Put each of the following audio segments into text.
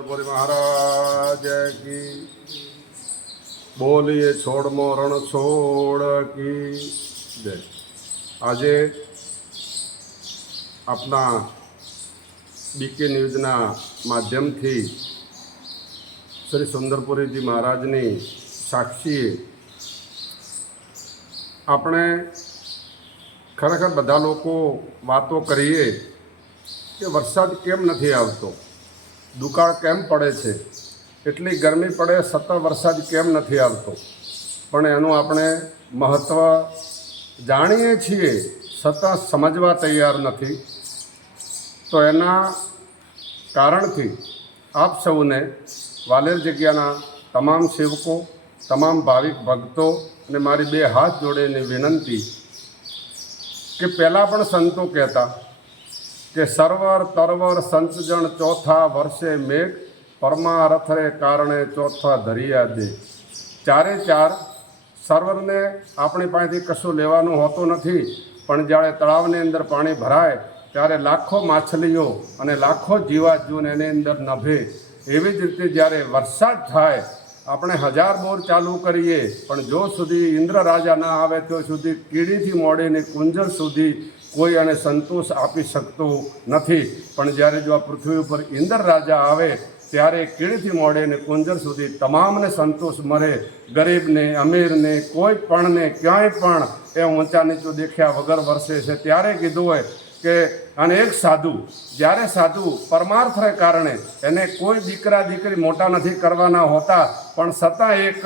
महाराज की बोलिए छोड़मो रण छोड़ की जय। આજે આપણા બીકે ન્યૂઝના માધ્યમથી શ્રી સુંદરપુરીજી મહારાજની સાક્ષીએ આપણે ખરેખર બધા લોકો વાતો કરીએ કે વરસાદ કેમ નથી આવતો, દુકાળ કેમ પડે છે, એટલી ગરમી પડે સતત વરસાદ કેમ નથી આવતો, પણ એનું આપણે મહત્ત્વ જાણીએ છીએ સતત સમજવા તૈયાર નથી। તો એના કારણથી આપ સૌને વાલેર જગ્યાના તમામ સેવકો, તમામ ભાવિક ભક્તો અને મારી બે હાથ જોડીને વિનંતી કે પહેલાં પણ સંતો કહેતા કે સરવર તરવર સંતજણ ચોથા વર્ષે મેઘ, પરમારથ રે કારણે ચોથા ધરિયા દે। ચારે ચાર સર્વરને આપણી પાસેથી કશું લેવાનું હોતું નથી, પણ જ્યારે તળાવની અંદર પાણી ભરાય ત્યારે લાખો માછલીઓ અને લાખો જીવાજીવન એની અંદર નભે। એવી જ રીતે જ્યારે વરસાદ થાય આપણે 1000 બોર ચાલુ કરીએ પણ જો સુધી ઇન્દ્ર રાજા ના આવે તો સુધી કીડીથી મોડીને કુંજર સુધી કોઈ એને સંતોષ આપી શકતું નથી, પણ જ્યારે જો આ પૃથ્વી ઉપર ઇન્દ્ર રાજા આવે ત્યારે કીડીથી મોડીને કુંજર સુધી તમામને સંતોષ મળે। ગરીબને, અમીરને, કોઈ પણને ક્યાંય પણ એ ઊંચા નીચું દેખ્યા વગર વરસે છે। ત્યારે કીધું હોય કે અને એક સાધુ, જ્યારે સાધુ પરમાર્થને કારણે એને કોઈ દીકરા દીકરી મોટા નથી કરવાના હોતા, પણ છતાં એક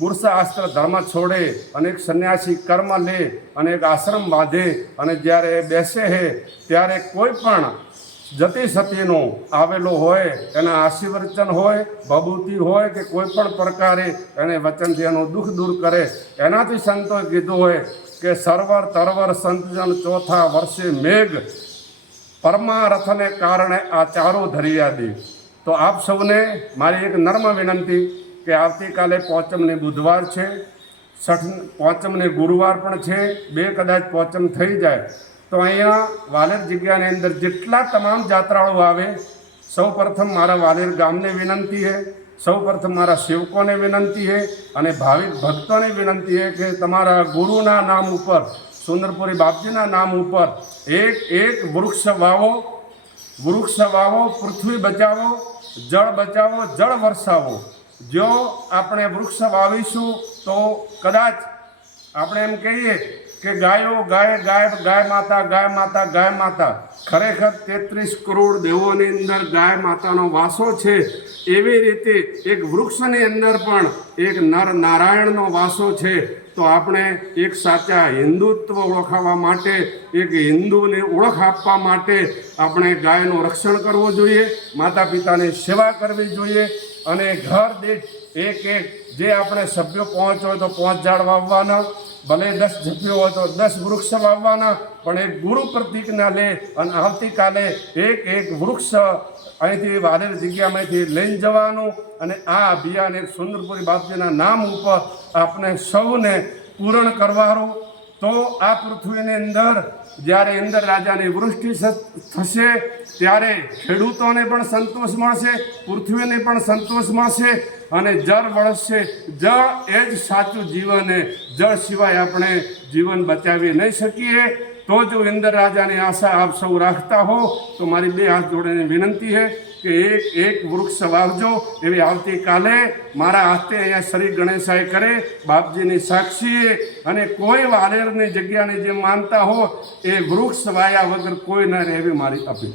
ગુરસાસ્ત્ર ધર્મ છોડે અને એક સંન્યાસી કર્મ લે અને એક આશ્રમ બાંધે અને જ્યારે એ બેસે છે ત્યારે કોઈ પણ જતી સતીનો આવેલો હોય એના આશીર્વચન હોય, ભભૂતિ હોય કે કોઈ પણ પ્રકારે એને વચનથી એનું દુઃખ દૂર કરે। એનાથી સંતોએ કીધું હોય કે સરવર તરવર સંતજન ચોથા વર્ષે મેઘ, પરમારથને કારણે આ ચારો ધરિયા દે। તો આપ સૌને મારી એક નર્મ વિનંતી કે આવતીકાલે પોચમની બુધવાર છે, પોચમની ગુરુવાર પણ છે, 2 કદાચ પોચમ થઈ જાય તો અહીંયા વાલેર જગ્યાની અંદર જેટલા તમામ જાત્રાળુ આવે, સૌ પ્રથમ મારા વાલેર ગામને વિનંતી છે, સૌ પ્રથમ મારા સેવકોને વિનંતી છે અને ભાવિક ભક્તોને વિનંતી છે કે તમારા ગુરુના નામ ઉપર, સુંદરપુરી બાપજીના નામ ઉપર એક વૃક્ષ વાવો, પૃથ્વી બચાવો, જળ બચાવો, જળ વરસાવો। જો આપણે વૃક્ષ વાવીશું તો કદાચ આપણે એમ કહીએ કે ગાયો ગાય ગાય ગાય માતા ગાય માતા ગાય માતા, ખરેખર 33 કરોડ દેવોની અંદર ગાય માતાનો વાસો છે। એવી રીતે એક વૃક્ષની અંદર પણ એક નર નારાયણનો વાસો છે। તો આપણે એક સાચા હિન્દુત્વ ઓળખાવવા માટે, એક હિન્દુની ઓળખ આપવા માટે આપણે ગાયનું રક્ષણ કરવું જોઈએ, માતા પિતાની સેવા કરવી જોઈએ અને ઘર દીઠ એક જે આપણે સભ્યો 5 હોય તો 5 ઝાડ વાવવાના, ભલે 10 ઝૂંપડીઓ હોય તો 10 વૃક્ષ વાવવાના, પણ એક ગુરુ પ્રતિજ્ઞા લે અને આવતીકાલે એક વૃક્ષ અહીંથી વાલેર જગ્યામાંથી લઈને જવાનું અને આ અભિયાન એક સુંદરપુરી બાપજીના નામ ઉપર આપણે સૌને પૂર્ણ કરવાનું। તો આ પૃથ્વીની અંદર જ્યારે ઇન્દ્ર રાજાની વૃષ્ટિ થશે ત્યારે ખેડૂતોને પણ સંતોષ મળશે, પૃથ્વીને પણ સંતોષ મળશે અને જળ વળશે। જળ એ જ સાચું જીવન છે, જળ સિવાય આપણે જીવન બચાવી નહીં શકીએ। તો જો ઇન્દ્ર રાજાની આશા આપ સૌ રાખતા હો તો મારી 2 હાથ જોડીને વિનંતી છે કે એક વૃક્ષ વાવજો। એવી આવતીકાલે મારા હાથે અહીંયા શ્રી ગણેશાય કરે, બાપજીની સાક્ષીએ અને કોઈ વાલેરની જગ્યાની જે માનતા હો એ વૃક્ષ વાયા વગર કોઈ ન રહે એવી મારી અપીલ।